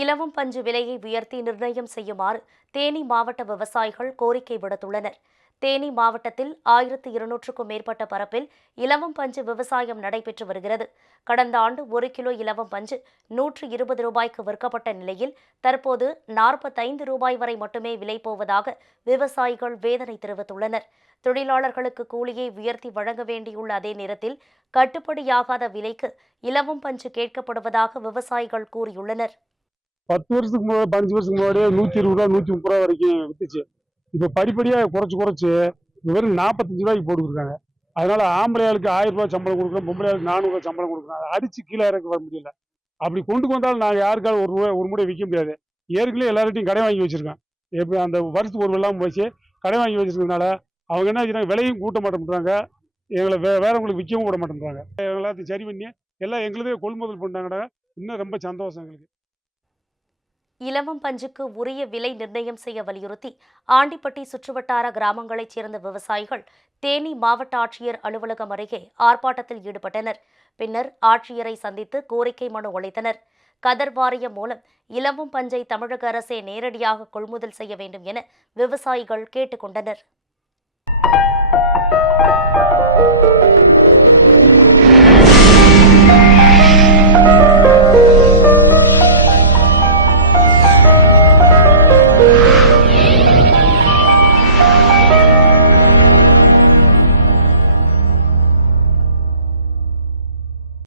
இலவம் பஞ்சு விலையை உயர்த்தி நிர்ணயம் செய்யுமாறு தேனி மாவட்ட விவசாயிகள் கோரிக்கை விடுத்துள்ளனர். தேனி மாவட்டத்தில் 1200க்கும் மேற்பட்ட பரப்பில் இலவம் பஞ்சு விவசாயம் நடைபெற்று வருகிறது. கடந்த ஆண்டு 1 கிலோ இலவம் பஞ்சு 120 ரூபாய்க்கு விற்கப்பட்ட நிலையில் தற்போது 45 ரூபாய் வரை மட்டுமே விலை போவதாக விவசாயிகள் வேதனை தெரிவித்துள்ளனர். தொழிலாளர்களுக்கு கூலியை உயர்த்தி வழங்க வேண்டியுள்ள அதே நேரத்தில் கட்டுப்படியாகாத விலைக்கு இலவம் பஞ்சு கேட்கப்படுவதாக விவசாயிகள் கூறியுள்ளனர். 10 வருஷத்துக்கு முன்னாடி 15 வருஷத்துக்கு முன்னாடி 120 ரூபா 130 ரூபா வரைக்கும் வித்துச்சு. இப்போ படிப்படியாக குறைச்சு வெறும் 45 ரூபாய்க்கு போட்டுருக்காங்க. அதனால ஆம்பளையாளுக்கு 1000 ரூபாய் சம்பளம் கொடுக்குறோம், பொம்பளையாளுக்கு 400 ரூபாய் சம்பளம் கொடுக்குறோம். அதை அடிச்சு கீழே இறக்க வர முடியல. அப்படி கொண்டு வந்தாலும் நாங்கள் யாருக்காவது ஒரு மூடை விற்க முடியாது. ஏற்கனவே எல்லார்ட்டையும் கடை வாங்கி வச்சிருக்கோம். இப்போ அந்த வருஷத்துக்கு ஒரு வெள்ளாமல் வச்சு கடை வாங்கி வச்சிருக்கனால அவங்க என்ன செய்யறாங்க, விலையும் கூட்ட மாட்டேன்றாங்க, எங்களை வேறவங்களுக்கு விற்கவும் விட மாட்டேன்றாங்க. எல்லாத்தையும் சரி பண்ணி எல்லாம் எங்களுதே கொள்முதல் பண்ணாங்கன்னா இன்னும் ரொம்ப சந்தோஷம் எங்களுக்கு. இலவம் பஞ்சுக்கு உரிய விலை நிர்ணயம் செய்ய வலியுறுத்தி ஆண்டிப்பட்டி சுற்றுவட்டார கிராமங்களைச் சேர்ந்த விவசாயிகள் தேனி மாவட்ட ஆட்சியர் அலுவலகம் அருகே ஆர்ப்பாட்டத்தில் ஈடுபட்டனர். பின்னர் ஆட்சியரை சந்தித்து கோரிக்கை மனு அளித்தனர். கதர் வாரியம் மூலம் இலவம் பஞ்சை தமிழக அரசே நேரடியாக கொள்முதல் செய்ய வேண்டும் என விவசாயிகள் கேட்டுக் கொண்டனர்.